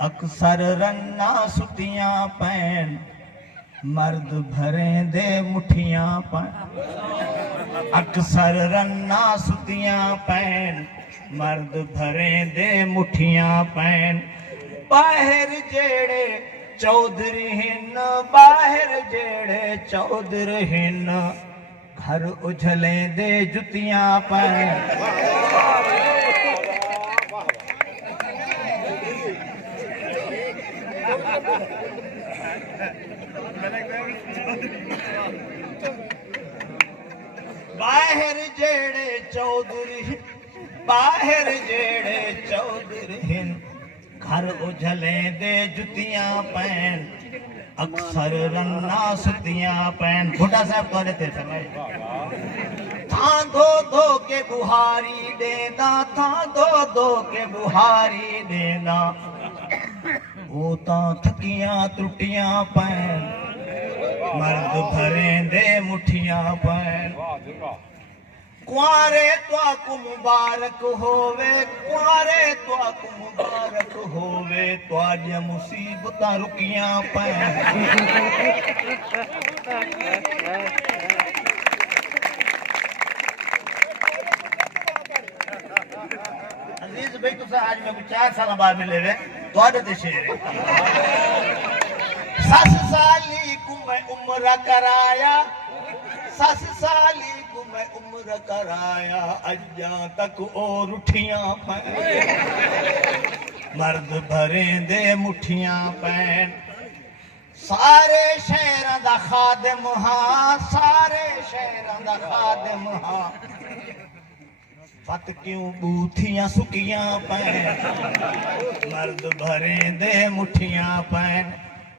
अक्सर रन्ना सुतियां पैन मर्द भरे दे मुठियां पैन। अक्सर रन्ना सुतियां पैन मर्द भरे दे मुठियां पैन। बाहर जेड़े चौधरी हिन, बाहर जेड़े चौधरी हिन, घर उछले दे जुतियां पैन। बाहर जेड़े चौधरी, बाहर जेड़े चौधरी हिन, घर उछले दे जुतियां पैन। अक्सर रन्ना सुतियां पैन। बुढ़ा साहब तोड़े थे समय था दो दो के बुहारी देना, था दो दो के बुहारी देना। वो ता थकियां त्रुटियां पैन मर्द भरे दे मुठियां पैन। कुआरे त्वाकु मुबारक होवे, कुआरे त्वाकु मुबारक होवे, त्वाडियां मुसीबतां रुकियां पैन। अजीज भाई तुसा आज मैं 4 साल बाद मिले वे त्वाडे ते शेर सस साली को मैं उम्र कराया, सस साली को मैं उम्र कराया, अज्जा तक और उठियां पैन मर्द भरे दे मुठियां पैन। सारे शहरां दा खादिम हां, सारे शहरां दा खादिम हां, फत क्यों बूथियां सुकियां पैन मर्द भरे दे मुठियां पैन।